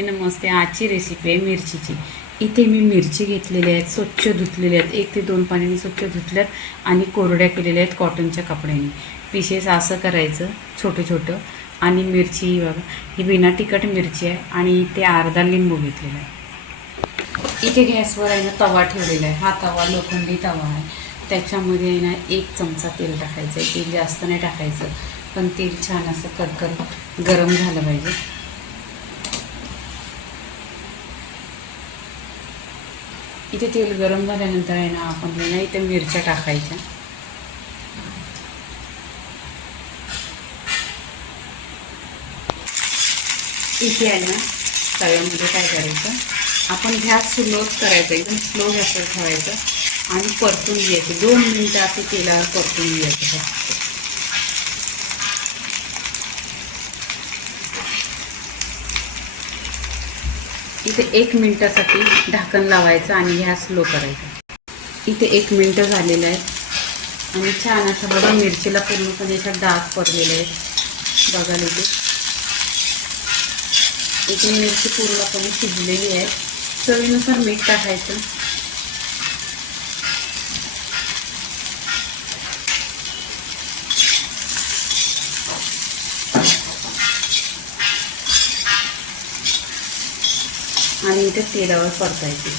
नमस्ते आजची रेसिपी आहे मिरचीची. इथे मी मिरची घेतलेली आहेत स्वच्छ धुतलेली आहेत. एक ते दोन पाण्याने स्वच्छ धुतल्यात आणि कोरड्या केलेल्या आहेत कॉटनच्या कपड्याने. पिशेस असं करायचं छोटं छोटं. आणि मिरची ही बघा ही बिना तिखट मिरची आहे आणि इथे अर्धा लिंबू घेतलेला आहे. इथे गॅसवर आहे ना तवा ठेवलेला आहे. हा तवा लोखंडी तवा आहे. त्याच्यामध्ये आहे ना एक चमचा तेल टाकायचं आहे. तेल जास्त नाही टाकायचं. पण तेल छान असं कडकड गरम झालं पाहिजे. इथे तेल गरम झाल्यानंतर आहे ना आपण ना इथे मिरच्या टाकायच्या. इथे आहे ना तव्यामध्ये काय करायचं? आपण गॅस स्लोच करायचं एकदम स्लो गॅसवर ठेवायचं आणि परतून घ्यायचं. दोन मिनटं असं तेलावर परतून घ्यायचं. इथे एक मिनटासाठी ढाकण लावायचं आणि गॅस स्लो करायचा. इथे एक मिनटं झालेलं आहे. आणि छान असं बघा मिरचीला पूर्णपणे अशा डाग पडलेले आहेत. बघायला इथे इथे मिरची पूर्णपणे शिजलेली आहे. चवीनुसार मीठ टाकायचं. आणि इथे तेलावर परतायची.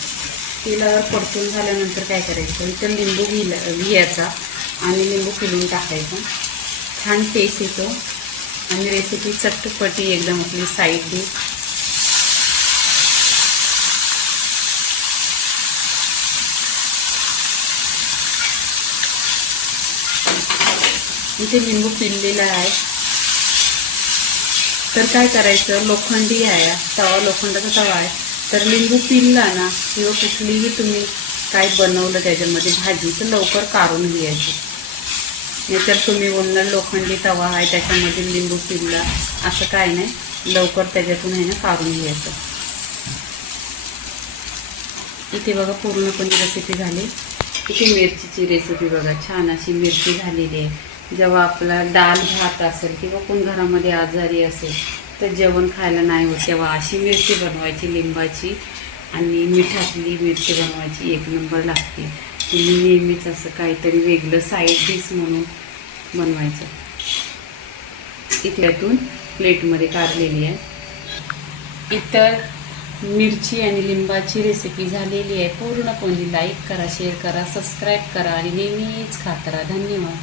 तेलावर परतून झाल्यानंतर काय करायचं? इथं लिंबू घिला घियाचा आणि लिंबू पिळून टाकायचा. छान टेस्ट येतो. आणि रेसिपी चटपटी एकदम आपली साईड डिश इथे लिंबू पिळलेला आहे. तर काय करायचं? लोखंडी आहे. तवा लोखंडाचा तवा आहे. तर लिंबू पिळला ना किंवा हो कुठलीही तुम्ही काय बनवलं त्याच्यामध्ये भाजी तर लवकर काढून घ्यायची. नाहीतर तुम्ही बोलणार लोखंडी तवा आहे त्याच्यामध्ये लिंबू पिळला असं काय नाही. लवकर त्याच्यातून आहे ना काढून घ्यायचं. इथे बघा पूर्णपणे रेसिपी झाली. इथे मिरचीची रेसिपी बघा छान अशी मिरची झालेली आहे. जेव्हा आपला डाळ भात असेल किंवा कोण घरामध्ये आजारी असेल तर जेवण खायला नाही होत. तेव्हा अशी मिरची बनवायची लिंबाची आणि मिठातली मिरची बनवायची. एक नंबर लागते. तुम्ही नेहमीच असं काहीतरी वेगळं साईड डिश म्हणून बनवायचं. इथल्यातून प्लेटमध्ये काढलेली आहे. इतर मिरची आणि लिंबाची रेसिपी झालेली आहे. पूर्णपणे लाईक करा शेअर करा सबस्क्राईब करा आणि नेहमीच खात राहा. धन्यवाद.